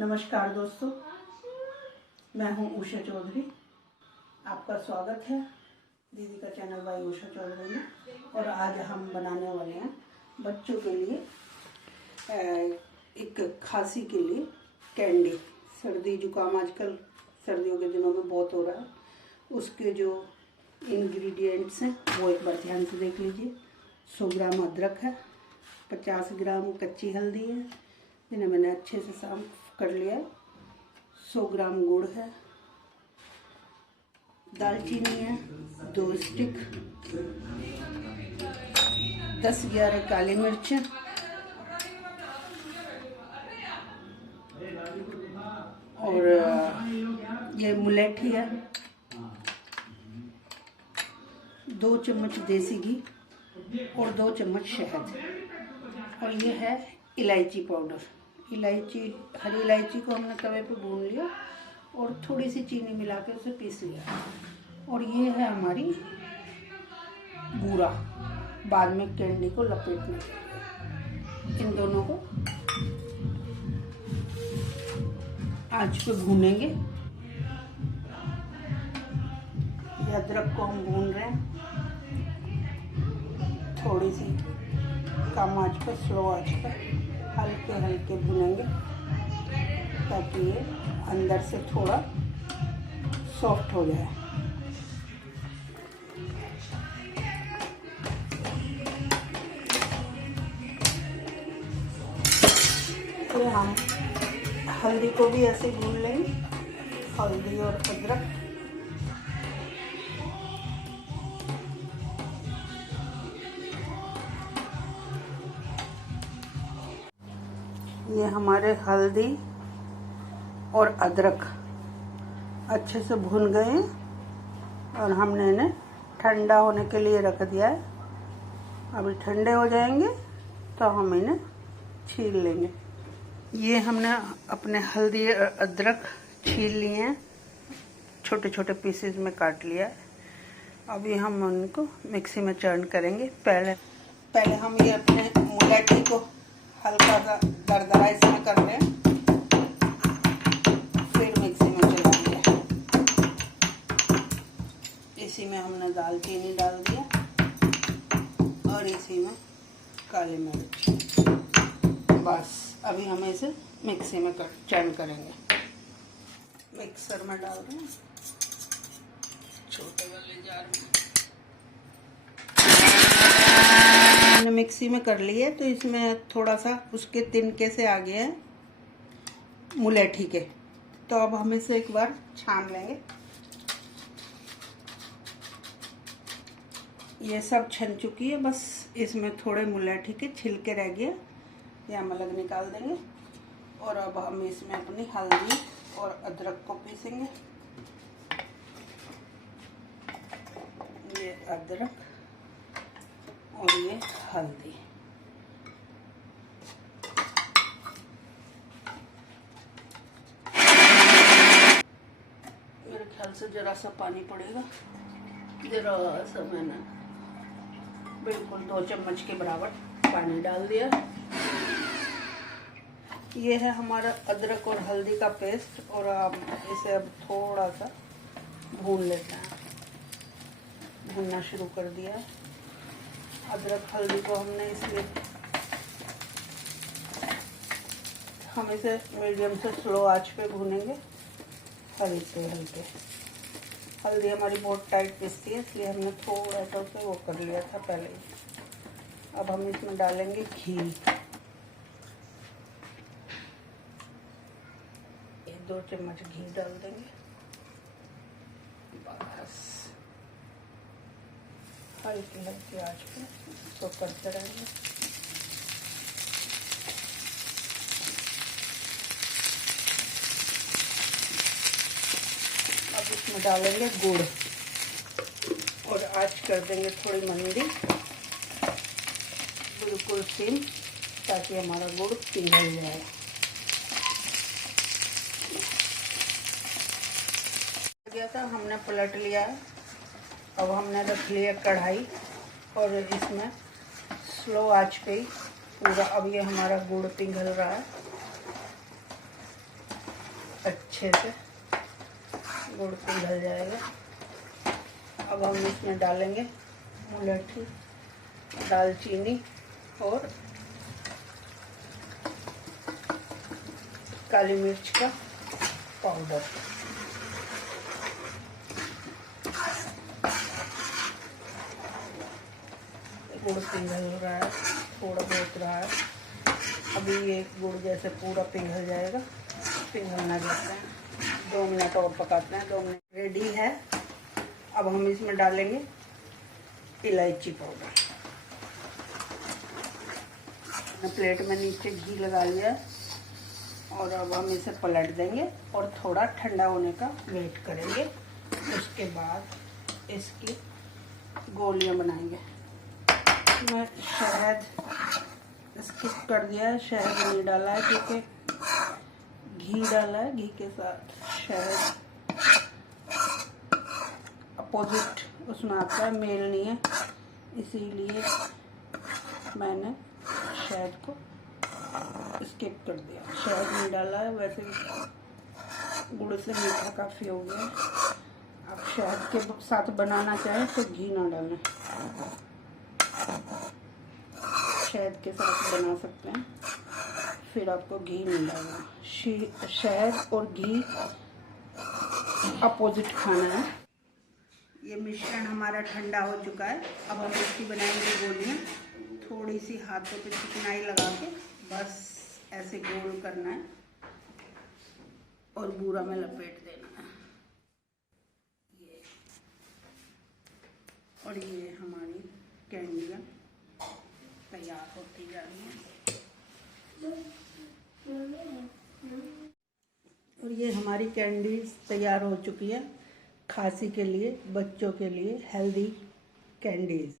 नमस्कार दोस्तों, मैं हूं उषा चौधरी। आपका स्वागत है दीदी का चैनल बाई उषा चौधरी में। और आज हम बनाने वाले हैं बच्चों के लिए एक खांसी के लिए कैंडी। सर्दी जुकाम आजकल सर्दियों के दिनों में बहुत हो रहा है। उसके जो इंग्रेडिएंट्स हैं वो एक बार ध्यान से देख लीजिए। 100 ग्राम अदरक है, 50 ग्राम कच्ची हल्दी है जिन्हें मैंने अच्छे से साफ कर लिया है, 100 ग्राम गुड़ है, दालचीनी है 2 स्टिक, 10-11 काली मिर्च और ये मुलेठी है, 2 चम्मच देसी घी और 2 चम्मच शहद। और ये है इलायची पाउडर। इलायची, हरी इलायची को हमने तवे पे भून लिया और थोड़ी सी चीनी मिला के उसे पीस लिया। और ये है हमारी बूरा, बाद में कैंडी को लपेटने के लिए। इन दोनों को आंच पे भूनेंगे। ये अदरक को हम भून रहे हैं थोड़ी सी कम आंच पे, स्लो आंच पे हल्के हल्के भुनेंगे ताकि ये अंदर से थोड़ा सॉफ्ट हो जाए। तो हम हल्दी को भी ऐसे भून लेंगे, हल्दी और अदरक। ये हमारे हल्दी और अदरक अच्छे से भुन गए हैं और हमने इन्हें ठंडा होने के लिए रख दिया है। अभी ठंडे हो जाएंगे तो हम इन्हें छील लेंगे। ये हमने अपने हल्दी और अदरक छील लिए हैं, छोटे छोटे पीसेस में काट लिया है। अभी हम उनको मिक्सी में चर्न करेंगे। पहले हम ये अपने मुलेठी को हल्का सा दरदरा इसमें कर रहे हैं, फिर मिक्सी में चलाएंगे। इसी में हमने दालचीनी डाल दिया और इसी में काली मिर्च। बस अभी हम इसे मिक्सी में चर्न करेंगे। मिक्सर में डाल रहे हैं, छोटे वाले जार में। मैंने मिक्सी में कर ली है तो इसमें थोड़ा सा उसके तिनके से आ गया है मुलेठी के। तो अब हम इसे एक बार छान लेंगे। ये सब छन चुकी है, बस इसमें थोड़े मुलेठी के छिलके रह गए, ये हम अलग निकाल देंगे। और अब हम इसमें अपनी हल्दी और अदरक को पीसेंगे। ये अदरक और ये हल्दी। मेरे ख्याल से जरा सा पानी पड़ेगा, जरा सा। मैंने बिल्कुल 2 चम्मच के बराबर पानी डाल दिया। ये है हमारा अदरक और हल्दी का पेस्ट और हम इसे अब थोड़ा सा भून लेते हैं। भूनना शुरू कर दिया है। अदरक हल्दी को हमने इसलिए, हम इसे मीडियम से स्लो आंच पे भूनेंगे, हल्के हल्के। हल्दी हमारी बहुत टाइट पिसती है इसलिए हमने थोड़ा सा उसे वो कर लिया था पहले ही। अब हम इसमें डालेंगे घी। 2 चम्मच घी डाल देंगे। बस हल्की हल्की आंच पे तो करते रहेंगे। अब इसमें डालेंगे गुड़ और आंच कर देंगे थोड़ी मंदी, बिल्कुल सिम, ताकि हमारा गुड़ पिघल जाए। गया था, हमने पलट लिया है। अब हमने रख लिया कढ़ाई और इसमें स्लो आंच पे ही पूरा, अब ये हमारा गुड़ पिघल रहा है। अच्छे से गुड़ पिघल जाएगा। अब हम इसमें डालेंगे मुलट्ठी, दालचीनी और काली मिर्च का पाउडर। गुड़ पिघल रहा है, थोड़ा बहुत रहा है। अभी ये गुड़ जैसे पूरा पिघल जाएगा, पिघलना देते हैं, 2 मिनट और पकाते हैं। 2 मिनट रेडी है। अब हम इसमें डालेंगे इलायची पाउडर। मैंने प्लेट में नीचे घी लगा लिया और अब हम इसे पलट देंगे और थोड़ा ठंडा होने का वेट करेंगे। उसके बाद इसकी गोलियां बनाएंगे। मैं शहद स्किप कर दिया है, शहद नहीं डाला है क्योंकि घी डाला है। घी के साथ शहद अपोजिट उसमें आता है, मेल नहीं है, इसीलिए मैंने शहद को स्किप कर दिया। शहद नहीं डाला है, वैसे गुड़ से मीठा काफ़ी हो गया। आप शहद के साथ बनाना चाहें तो घी ना डालें, शहद के साथ बना सकते हैं, फिर आपको घी नहीं डालना। शहद और घी अपोजिट खाना है। ये मिश्रण हमारा ठंडा हो चुका है। अब हम इसकी बनाएंगे गोलियाँ। थोड़ी सी हाथों पे चिकनाई लगा के बस ऐसे गोल करना है और बूरा में लपेट देना है। ये और ये हमारी कैंडियाँ तैयार होती जा रही हैं। और ये हमारी कैंडीज तैयार हो चुकी है खांसी के लिए, बच्चों के लिए हेल्दी कैंडीज।